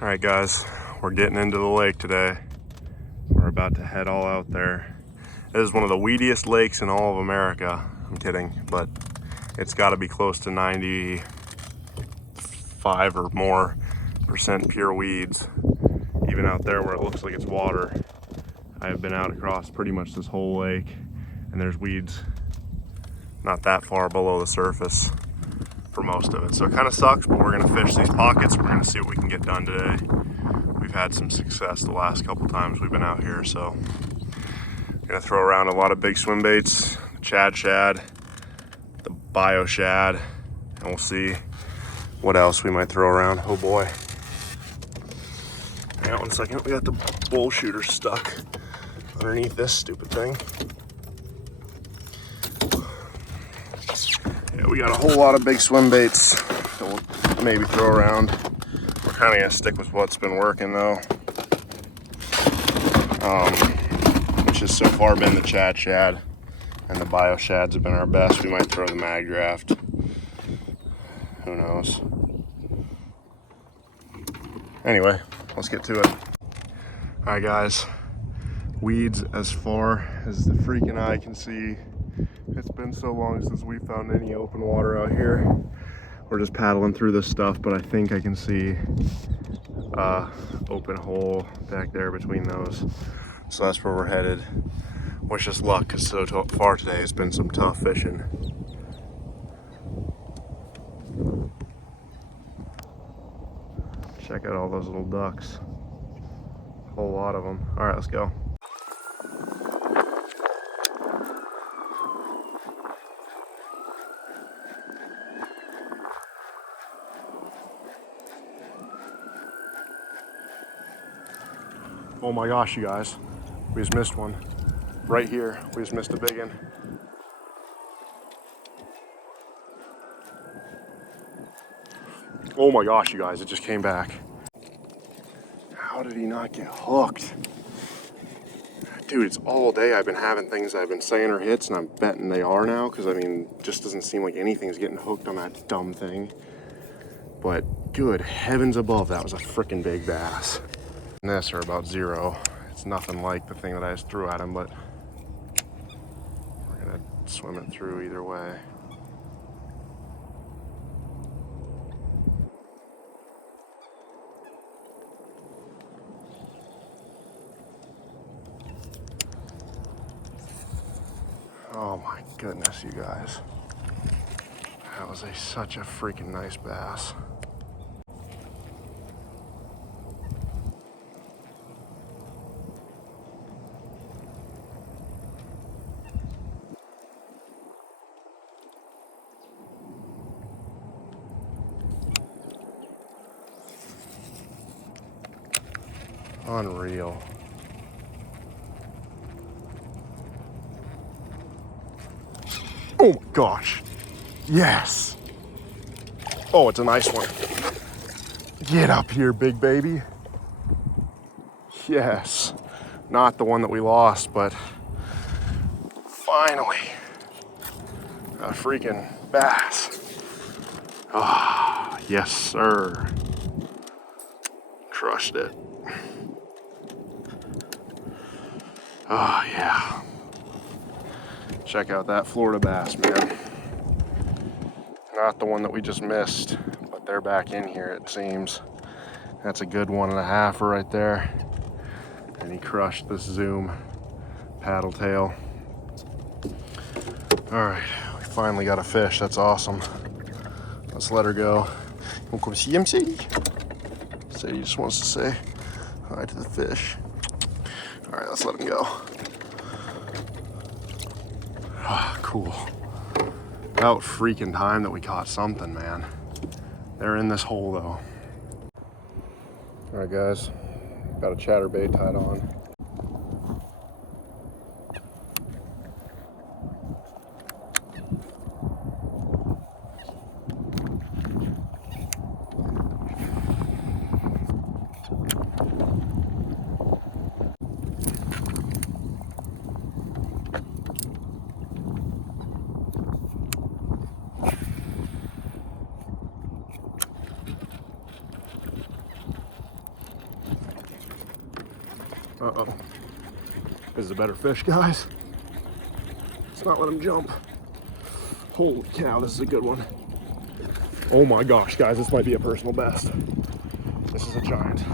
All right, guys, we're getting into the lake today. We're about to head all out there. This is one of the weediest lakes in all of America. I'm kidding, but it's got to be close to 95 or more % pure weeds. Even out there where it looks like it's water, I have been out across pretty much this whole lake, and there's weeds not that far below the surface for most of it. So it kind of sucks, but we're gonna fish these pockets. We're gonna see what we can get done today. We've had some success the last couple times we've been out here, so I'm gonna throw around a lot of big swim baits, the Chad shad, the bio shad, and we'll see what else we might throw around. Oh boy. Hang on one second, we got the bull shooter stuck underneath this stupid thing. Yeah, we got a whole lot of big swim baits that we'll maybe throw around. We're kind of gonna stick with what's been working though, which has so far been the Chad shad, and the bio shads have been our best. We might throw the mag draft. Who knows? Anyway, let's get to it. All right, guys. Weeds as far as the freaking eye can see. It's been so long since we found any open water out here. We're just paddling through this stuff, but I think I can see open hole back there between those. So that's where we're headed. Wish us luck, because so far today it's been some tough fishing. Check out all those little ducks. A whole lot of them. All right, let's go. Oh my gosh, you guys. We just missed one. Right here, we just missed a big one. Oh my gosh, you guys, it just came back. How did he not get hooked? Dude, it's all day I've been having things I've been saying are hits, and I'm betting they are now, because I mean, just doesn't seem like anything's getting hooked on that dumb thing. But good heavens above, that was a freaking big bass. And this are about 0. It's nothing like the thing that I just threw at him, but we're gonna swim it through either way. Oh my goodness, you guys. That was such a freaking nice bass. Unreal. Oh my gosh. Yes. Oh, it's a nice one. Get up here, big baby. Yes. Not the one that we lost, but finally a freaking bass. Ah, yes, sir. Crushed it. Oh, yeah. Check out that Florida bass, man. Not the one that we just missed, but they're back in here, it seems. That's a good 1.5 right there. And he crushed this Zoom paddle tail. All right, we finally got a fish. That's awesome. Let's let her go. Sadie just wants to say hi to the fish. All right, let's let him go. Ah, cool. About freaking time that we caught something, man. They're in this hole though. All right, guys, got a chatterbait tied on. Uh-oh. This is a better fish, guys. Let's not let him jump. Holy cow, this is a good one. Oh my gosh, guys, this might be a personal best. This is a giant.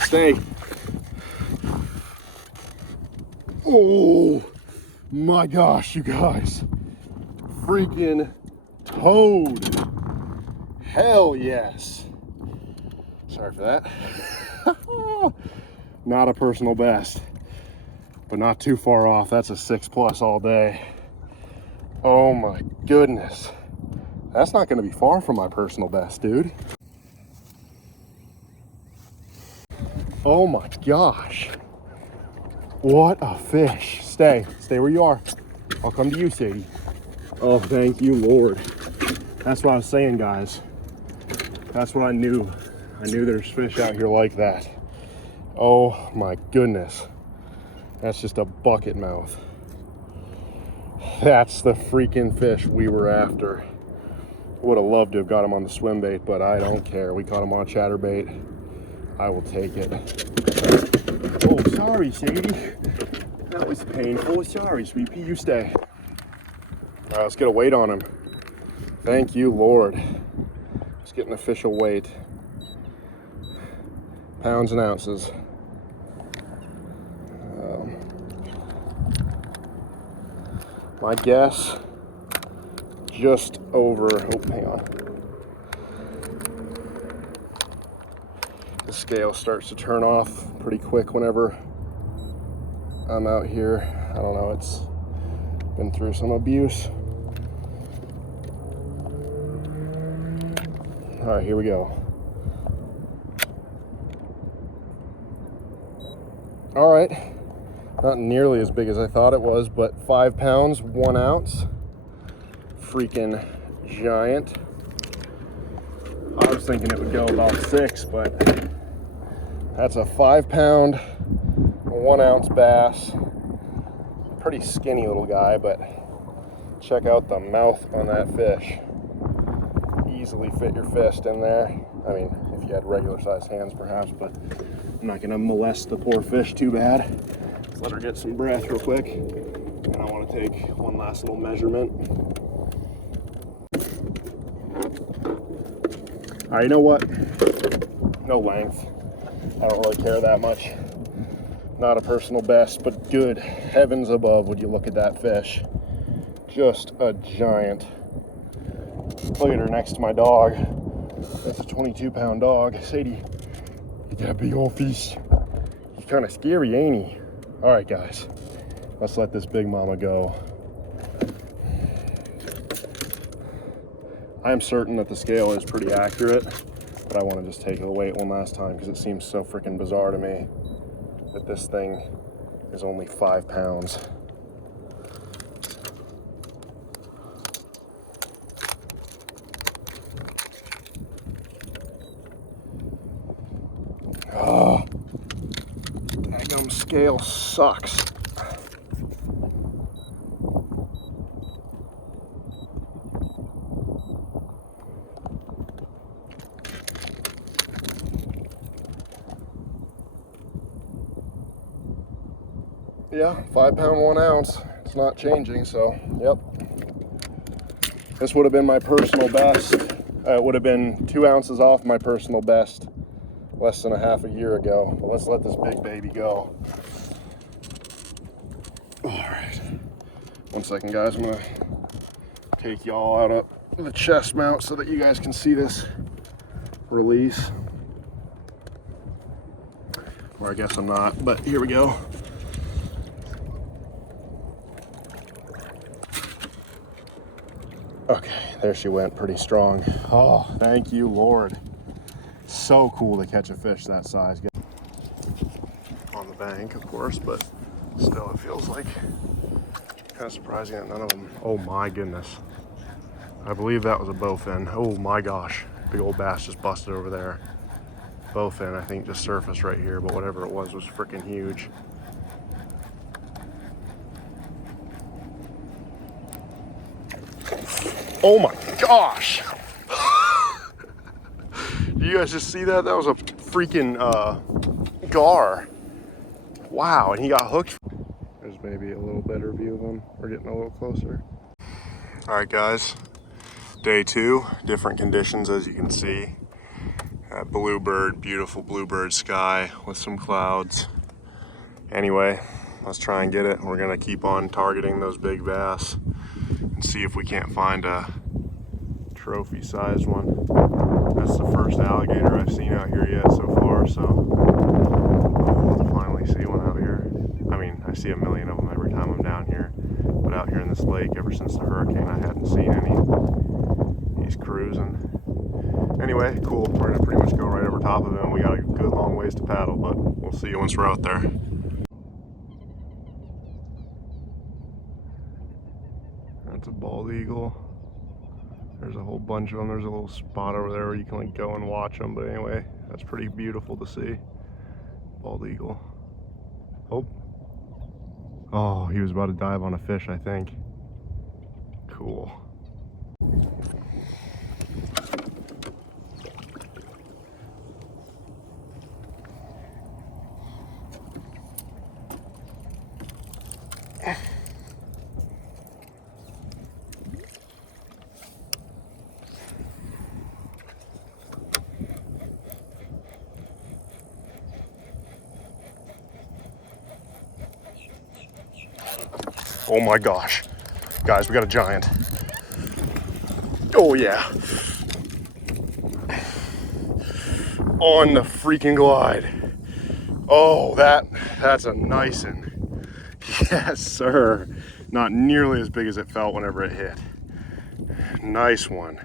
Stay. Oh my gosh, you guys. Freaking toad. Hell yes. Sorry for that. Not a personal best, but not too far off. That's a 6+ all day. Oh my goodness. That's not gonna be far from my personal best, dude. Oh my gosh. What a fish. Stay where you are. I'll come to you, Sadie. Oh, thank you, Lord. That's what I was saying, guys. That's what I knew. I knew there's fish out here like that. Oh my goodness. That's just a bucket mouth. That's the freaking fish we were after. Would have loved to have got him on the swim bait, but I don't care. We caught him on chatterbait. I will take it. Oh, sorry, Sadie. That was painful. Sorry, sweet pea. You stay. All right, let's get a weight on him. Thank you, Lord. Just getting official weight. Pounds and ounces. My guess, just over, oh, hang on. The scale starts to turn off pretty quick whenever I'm out here. I don't know, it's been through some abuse. All right, here we go. All right. Not nearly as big as I thought it was, but 5 pounds, 1 ounce. Freaking giant. I was thinking it would go about 6, but that's a 5 pound, 1 ounce bass. Pretty skinny little guy, but check out the mouth on that fish. Easily fit your fist in there. I mean, if you had regular sized hands perhaps, but I'm not gonna molest the poor fish too bad. Let her get some breath real quick. And I want to take one last little measurement. All right, you know what? No length. I don't really care that much. Not a personal best, but good heavens above would you look at that fish. Just a giant. Look at her next to my dog. That's a 22-pound dog. Sadie, you got a big old fish. He's kind of scary, ain't he? All right, guys, let's let this big mama go. I'm certain that the scale is pretty accurate, but I want to just take the weight one last time because it seems so freaking bizarre to me that this thing is only 5 pounds. Oh, daggum scale sucks. Yeah, 5 pound, 1 ounce. It's not changing, so yep. This would have been my personal best. It would have been 2 ounces off my personal best less than a half a year ago. But let's let this big baby go. All right. 1 second, guys. I'm gonna take y'all out of the chest mount so that you guys can see this release. Or I guess I'm not, but here we go. Okay, there she went, pretty strong. Oh, thank you, Lord. So cool to catch a fish that size. On the bank, of course, but still it feels like kind of surprising that none of them. Oh my goodness. I believe that was a bowfin. Oh my gosh. Big old bass just busted over there. Bowfin, I think, just surfaced right here, but whatever it was freaking huge. Oh my gosh! Do you guys just see that? That was a freaking gar. Wow, and he got hooked. There's maybe a little better view of him. We're getting a little closer. All right, guys. Day 2, different conditions as you can see. Bluebird, beautiful bluebird sky with some clouds. Anyway, let's try and get it. We're gonna keep on targeting those big bass and see if we can't find a trophy-sized one. That's the first alligator I've seen out here yet so far, so I'll finally see one out here. I mean, I see a million of them every time I'm down here, but out here in this lake, ever since the hurricane, I hadn't seen any. He's cruising. Anyway, cool. We're gonna pretty much go right over top of him. We got a good long ways to paddle, but we'll see you once we're out there. That's a bald eagle. There's a whole bunch of them. There's a little spot over there where you can like go and watch them. But anyway, that's pretty beautiful to see. Bald eagle. Oh, he was about to dive on a fish, I think. Cool. Oh my gosh. Guys, we got a giant. Oh yeah. On the freaking glide. Oh, that's a nice one. Yes, sir. Not nearly as big as it felt whenever it hit. Nice one.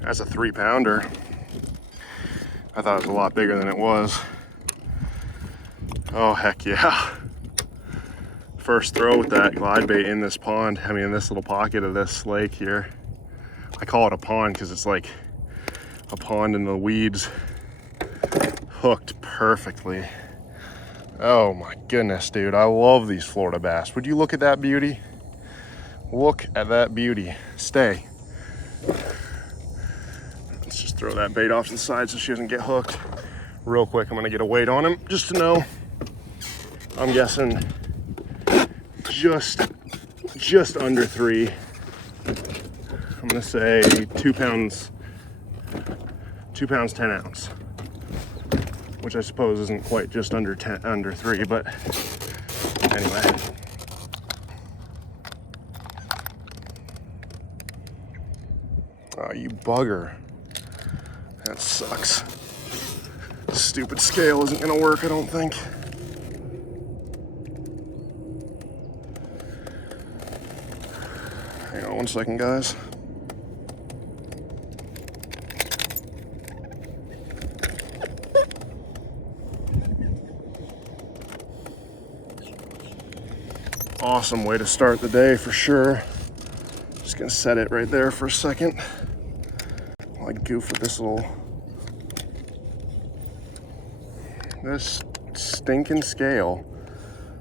That's a 3-pounder. I thought it was a lot bigger than it was. Oh, heck yeah. First throw with that glide bait in this pond. I mean, in this little pocket of this lake here. I call it a pond because it's like a pond in the weeds. Hooked perfectly. Oh my goodness, dude. I love these Florida bass. Would you look at that beauty? Look at that beauty. Stay. Let's just throw that bait off to the side so she doesn't get hooked. Real quick, I'm gonna get a weight on him just to know. I'm guessing just under 3. I'm gonna say 2 pounds 10 ounce, which I suppose isn't quite just under 3, but anyway. Oh, you bugger. That sucks. Stupid scale isn't gonna work, I don't think. Hang on 1 second, guys. Awesome way to start the day for sure. Just gonna set it right there for a second. While I goof with this stinking scale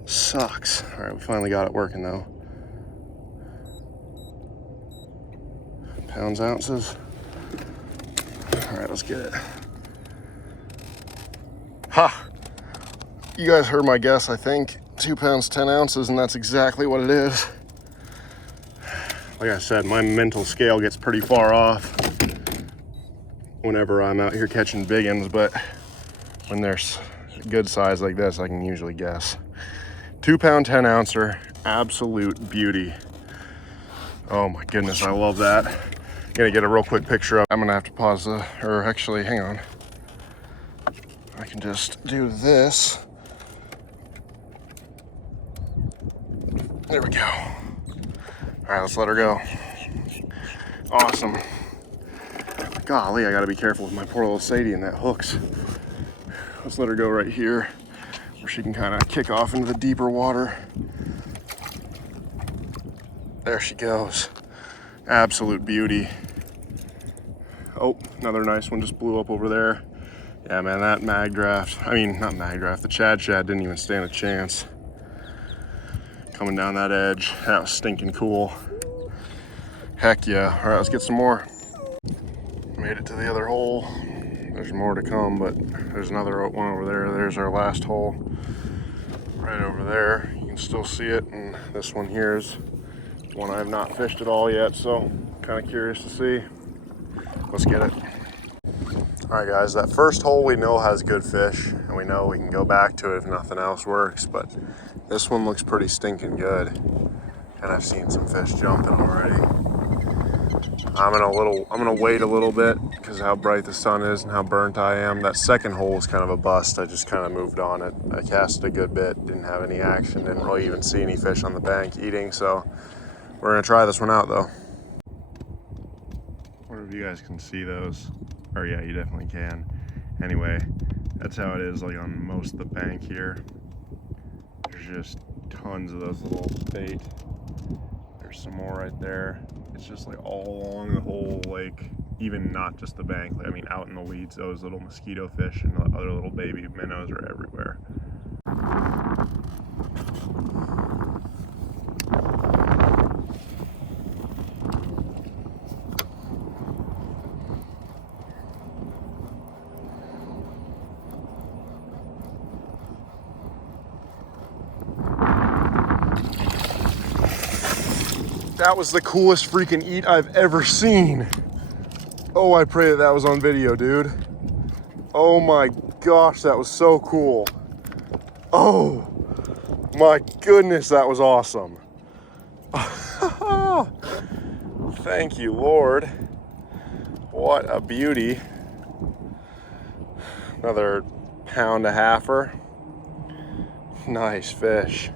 sucks. All right, we finally got it working though. Pounds, ounces. All right, let's get it. Ha! You guys heard my guess, I think. 2 pounds, 10 ounces, and that's exactly what it is. Like I said, my mental scale gets pretty far off whenever I'm out here catching big ones, but when there's good size like this, I can usually guess. 2 pound, 10 ouncer, absolute beauty. Oh my goodness, I love that. Gonna get a real quick picture of. I'm gonna have to pause or actually, hang on. I can just do this. There we go. All right, let's let her go. Awesome. Golly, I gotta be careful with my poor little Sadie and that hooks. Let's let her go right here where she can kind of kick off into the deeper water. There she goes. Absolute beauty. Oh, another nice one just blew up over there. Yeah, man, that mag draft, the Chad Shad didn't even stand a chance. Coming down that edge, that was stinking cool. Heck yeah. All right, let's get some more. Made it to the other hole. There's more to come, but there's another one over there. There's our last hole right over there. You can still see it, and this one here is one I've not fished at all yet, so kind of curious to see. Let's get it. All right, guys, that first hole we know has good fish, and we know we can go back to it if nothing else works, but this one looks pretty stinking good, and I've seen some fish jumping already. I'm gonna wait a little bit because of how bright the sun is and how burnt I am. That second hole is kind of a bust. I just kind of moved on it. I casted a good bit, didn't have any action, didn't really even see any fish on the bank eating, so we're gonna try this one out though. I wonder if you guys can see those. Or yeah, you definitely can. Anyway, that's how it is like on most of the bank here. There's just tons of those little bait. There's some more right there. It's just like all along the whole lake, even not just the bank. I mean, out in the weeds, those little mosquito fish and the other little baby minnows are everywhere. That was the coolest freaking eat I've ever seen. Oh, I pray that was on video, dude. Oh my gosh, that was so cool. Oh my goodness, that was awesome. Thank you, Lord. What a beauty. Another pound and a halfer. Nice fish.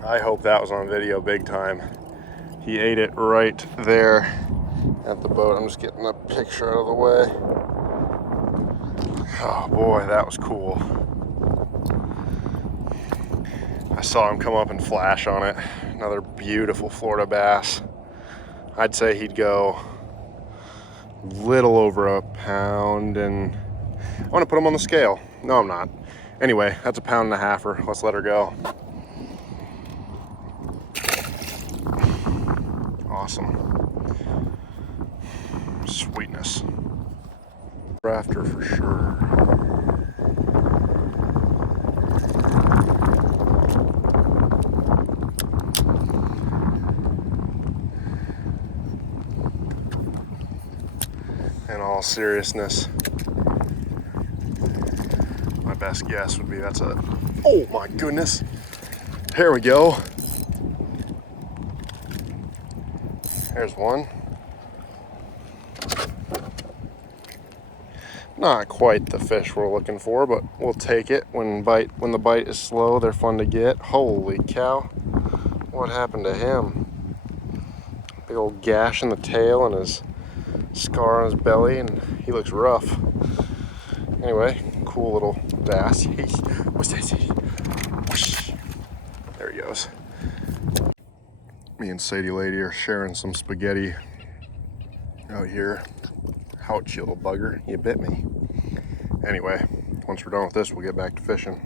I hope that was on video big time. He ate it right there at the boat. I'm just getting a picture out of the way. Oh boy, that was cool. I saw him come up and flash on it. Another beautiful Florida bass. I'd say he'd go little over a pound, and I want to put him on the scale. No, I'm not. Anyway, that's a pound and a halfer. Let's let her go. Awesome. Sweetness. Rafter for sure. In all seriousness, my best guess would be that's a, oh my goodness. Here we go. There's one. Not quite the fish we're looking for, but we'll take it. When the bite is slow, they're fun to get. Holy cow. What happened to him? Big old gash in the tail and his scar on his belly, and he looks rough. Anyway, cool little bass. What's that? There he goes. Me and Sadie Lady are sharing some spaghetti out here. Ouch, you little bugger, you bit me. Anyway, once we're done with this, we'll get back to fishing.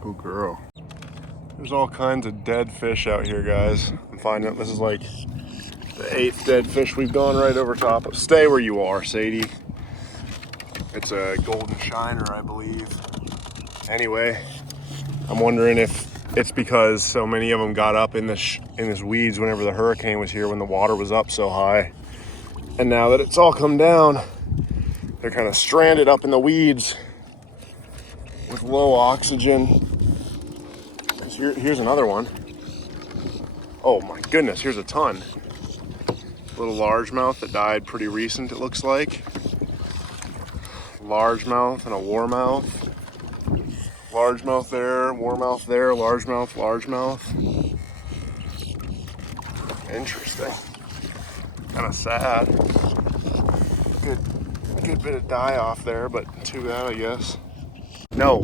Good girl. There's all kinds of dead fish out here, guys. I'm finding this is like the 8th dead fish we've gone right over top of. Stay where you are, Sadie. It's a golden shiner, I believe. Anyway, I'm wondering if it's because so many of them got up in this weeds whenever the hurricane was here, when the water was up so high. And now that it's all come down, they're kind of stranded up in the weeds with low oxygen. Here's another one. Oh my goodness, here's a ton. Little largemouth that died pretty recent, it looks like. Largemouth and a warmouth. Largemouth there, warmouth there, largemouth, largemouth. Interesting. Kind of sad. Good bit of die off there, but too bad, I guess. No,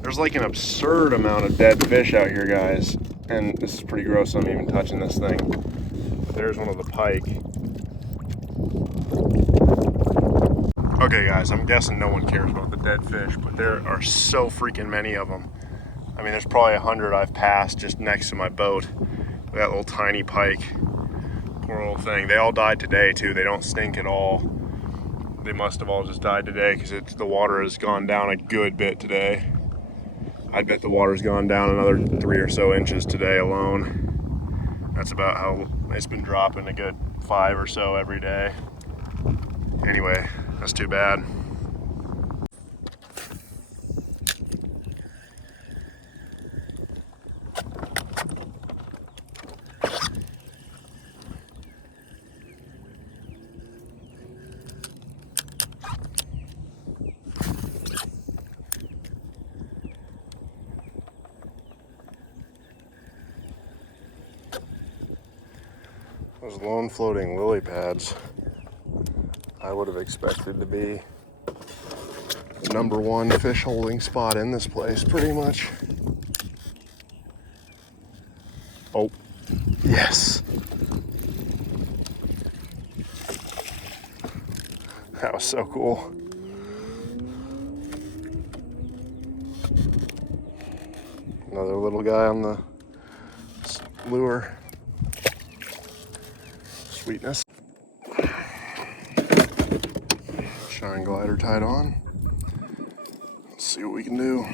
there's like an absurd amount of dead fish out here, guys. And this is pretty gross, I'm even touching this thing. But there's one of the pike. Okay guys, I'm guessing no one cares about the dead fish, but there are so freaking many of them. I mean, there's probably 100 I've passed just next to my boat. That little tiny pike, poor little thing. They all died today too. They don't stink at all. They must have all just died today because the water has gone down a good bit today. I bet the water's gone down another 3 or so inches today alone. That's about how it's been dropping, a good 5 or so every day. Anyway, that's too bad. Those lone floating lily pads, I would have expected to be the #1 fish holding spot in this place, pretty much. Oh, yes. That was so cool. Another little guy on the lure. Sweetness. Shine glider tied on. Let's see what we can do.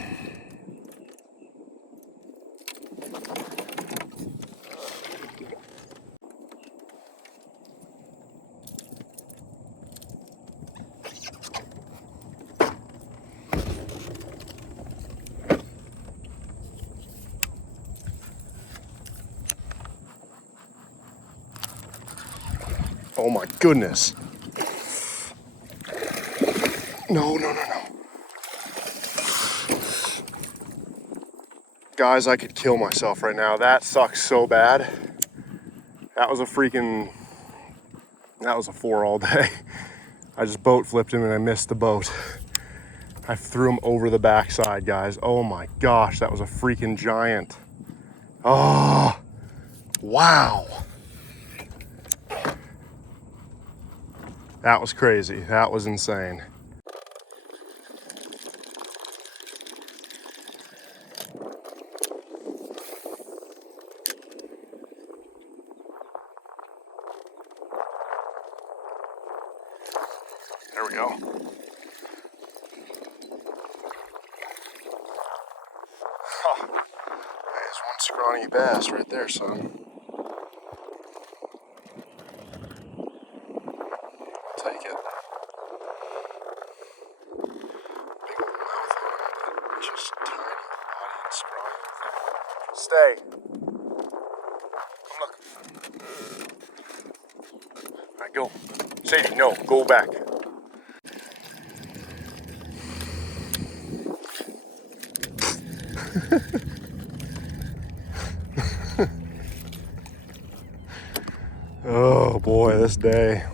Oh my goodness. No. Guys, I could kill myself right now. That sucks so bad. That was a 4 all day. I just boat flipped him and I missed the boat. I threw him over the backside, guys. Oh my gosh, that was a freaking giant. Oh, wow. That was crazy. That was insane. There we go. Oh, there's one scrawny bass right there, son. Take it. Big old mouth on it, but just tiny body and scrawny. Stay. Look. All right, go. Sadie, no, go back. Oh boy, this day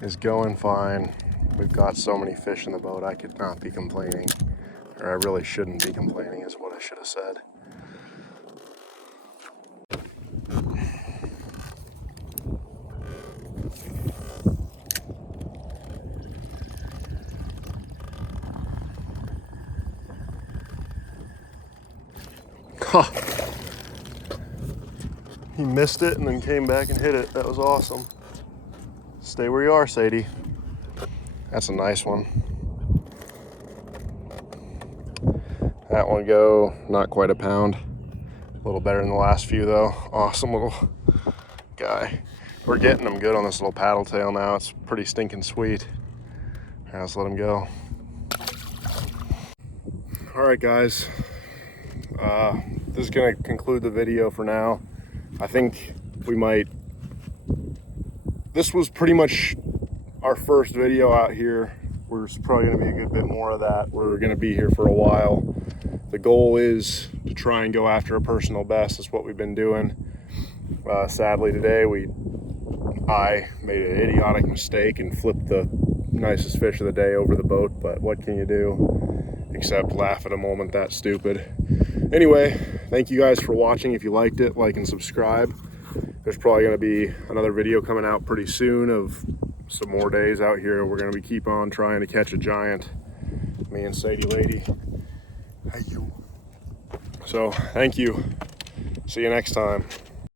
is going fine. We've got so many fish in the boat, I could not be complaining. Or I really shouldn't be complaining is what I should have said. Huh. He missed it and then came back and hit it. That was awesome. Stay where you are, Sadie. That's a nice one. That one go, not quite a pound. A little better than the last few though. Awesome little guy. We're getting him good on this little paddle tail now. It's pretty stinking sweet. All right, let's let him go. All right, guys. This is gonna conclude the video for now. I think we might, this was pretty much our first video out here. We're probably gonna be a good bit more of that. We're gonna be here for a while. The goal is to try and go after a personal best. That's what we've been doing. Sadly today, I made an idiotic mistake and flipped the nicest fish of the day over the boat, but what can you do except laugh at a moment that stupid. Anyway, thank you guys for watching. If you liked it, like and subscribe. There's probably going to be another video coming out pretty soon of some more days out here. We're gonna keep on trying to catch a giant, me and Sadie Lady. Hey you. So thank you. See you next time.